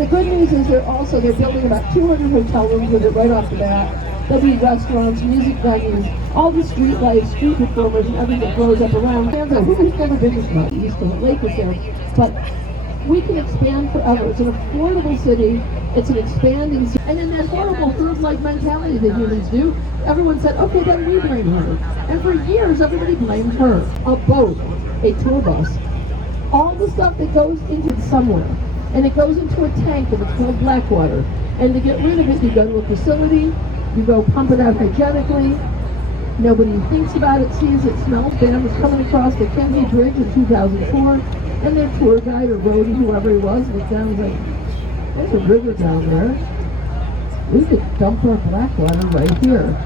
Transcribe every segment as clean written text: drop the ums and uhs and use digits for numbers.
And the good news is they're building about 200 hotel rooms with it right off the bat. There'll be restaurants, music venues, all the street lights, street performers, and everything that grows up around. Who's never been to Smart East because the lake is there, but we can expand forever. It's an affordable city. It's an expanding city. And in that horrible herd-like mentality that humans do, everyone said, okay, then we blame her. And for years, everybody blamed her. A boat, a tour bus, all the stuff that goes into it somewhere. And it goes into a tank and it's called black water. And to get rid of it, you go to a facility, you go pump it out hygienically. Nobody thinks about it, sees it, smells. Ben was coming across the Kimball Bridge in 2004, and their tour guide or roadie, whoever he was, looked down and was like, there's a river down there. We could dump our black water right here.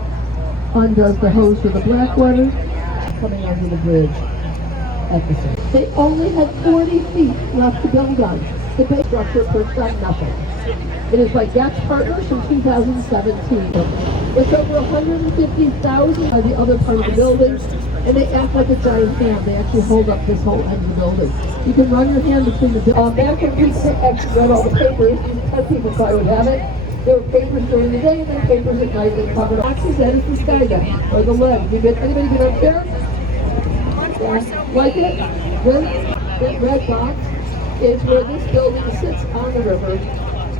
Undoes the hose for the black water, coming over the bridge at the center. They only had 40 feet left to build on. The base structure perched on nothing. It is by Gatch Partners from 2017. It's over 150,000 by the other part of the building, and they act like a giant hand. They actually hold up this whole end of the building. You can run your hand between the back when people actually read all the papers, 10 people probably would have it. There were papers during the day and then papers at night that covered all. Actually, that is the skyline, or the ledge. Anybody get up there? Yeah. Like it? Good? That red box is where this building sits on the river.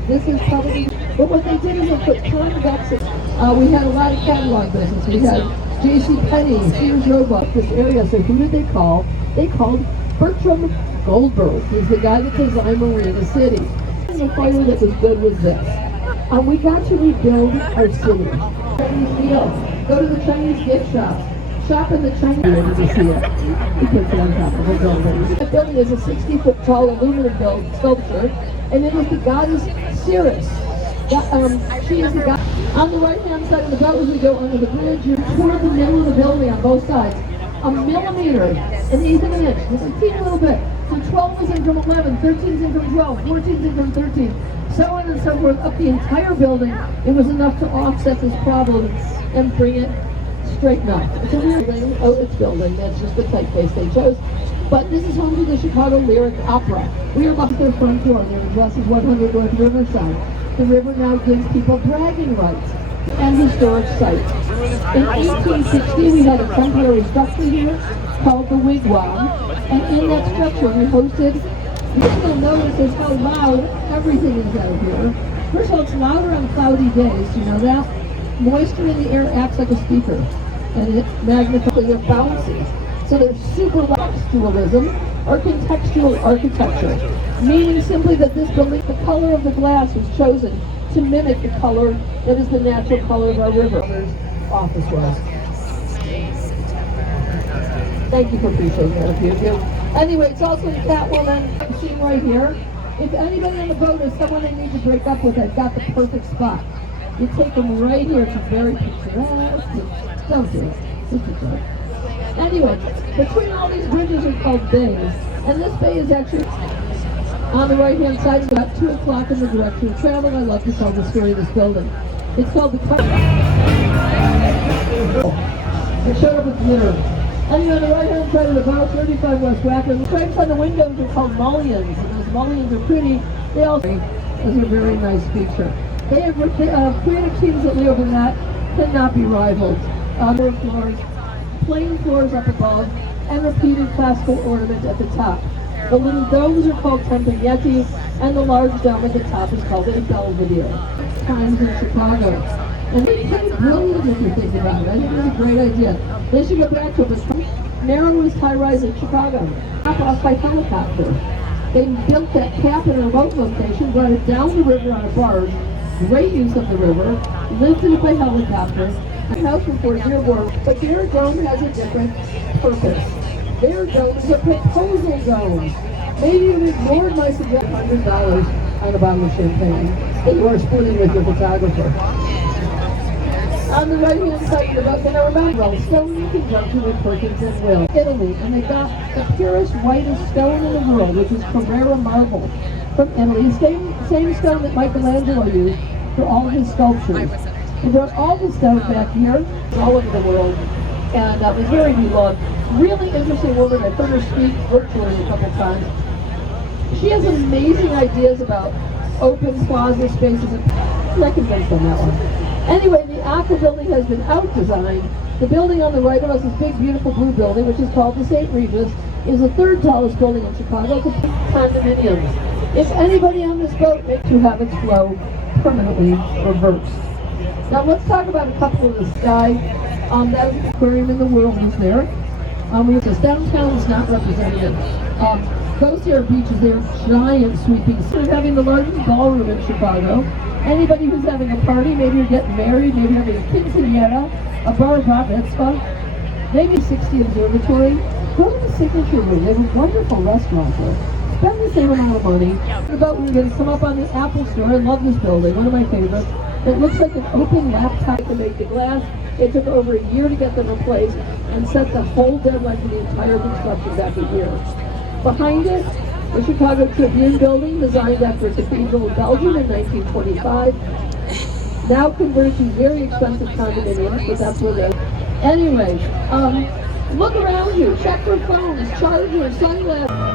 This is probably, but what they did is they put convex. We had a lot of catalog business. We had J.C. Penney, Sears Roebuck, this area. So who did they call? They called Bertram Goldberg. He's the guy that designed Marina City. And the fire that was good was this. We got to rebuild our city. Chinese meal. Go to the Chinese gift shops. Shop in the Chinese to see it. He puts it on top of the building. The building is a 60-foot tall aluminum sculpture, and it is the goddess Ceres. She is the goddess. On the right-hand side of the boat, as we go under the bridge, you're toward the middle of the building on both sides. A millimeter, an eighth of an inch, just a teeny little bit. So 12 is in from 11, 13 is in from 12, 14 is in from 13, so on and so forth. Up the entire building, it was enough to offset this problem and bring it straighten up. It's a weird thing. Oh, it's building. That's just the typeface they chose. But this is home to the Chicago Lyric Opera. We are up their front door. Their address is 100 North Riverside. The river now gives people bragging rights and historic sites. In 1860, we had a temporary structure here called the Wigwam. And in that structure, we hosted, what you'll notice is how loud everything is out here. First of all, it's louder on cloudy days. You know that? Moisture in the air acts like a speaker, and it magnifies, they're bouncy. So there's super textualism or contextual architecture, meaning simply that this building, the color of the glass was chosen to mimic the color that is the natural color of our river. Office was. Thank you for appreciating that, if you do. Anyway, it's also in Catwoman, scene right here. If anybody on the boat is someone they need to break up with, I've got the perfect spot. You take them right here. It's very picturesque. Don't do it. Just a joke. Anyway, between all these bridges are called bays. And this bay is actually on the right-hand side. It's about 2 o'clock in the direction of travel. I love to tell the story of this building. It's called the It showed up with glitter. And on the right-hand side of the boat, 35 West Wacker. The stripes on the windows are called mullions. And those mullions are pretty. They also is a very nice feature. They have creative teams that live in that cannot be rivaled. Floors, plain floors up above, and repeated classical ornament at the top. The little domes are called Tempagnetti, and the large dome at the top is called a Belvedere. Times in Chicago. And it's pretty brilliant if you think about it. I think it's a great idea. They should go back to it. But narrowest high-rise in Chicago, top off by helicopter. They built that cap in a remote location, brought it down the river on a barge. Great use of the river, lifted it by helicopter. The house reports airborne, but their dome has a different purpose. Their dome is a proposal dome. Maybe you've ignored my suggestion. $100 on a bottle of champagne that you are splitting with your photographer. On the right-hand side of the boat, and I remember stone in conjunction with Perkins and Will, Italy, and they got the purest, whitest stone in the world, which is Carrara marble from Italy. Same stone that Michelangelo used for all of his sculptures. He brought all the stones back here, all over the world, and it was very beloved. Really interesting woman. I've heard her speak virtually a couple times. She has amazing ideas about open plaza spaces. I convinced on that one. Anyway, the Aqua building has been out-designed. The building on the right of us, this big, beautiful blue building, which is called the St. Regis, is the third tallest building in Chicago, condominiums. If anybody on this boat makes to have its flow permanently reversed. Now let's talk about a couple of the sky. That aquarium in the world is there. This downtown is not represented. Coast Air Beach is their giant sweeping. They're having the largest ballroom in Chicago. Anybody who's having a party, maybe you're getting married, maybe you're having a quinceañera, a bar mitzvah, maybe 60 observatory, go to the Signature Room. They have a wonderful restaurant there. Spend the same amount of money. About we're going to come up on the Apple Store. I love this building, one of my favorites. It looks like an open laptop to make the glass. It took over a year to get them replaced and set the whole deadline for the entire construction back a year. Behind it, the Chicago Tribune building, designed after a cathedral in Belgium in 1925. Now converted to very expensive condominiums, but that's where they're. Anyway, look around you. Check for phones, chargers, sunglasses.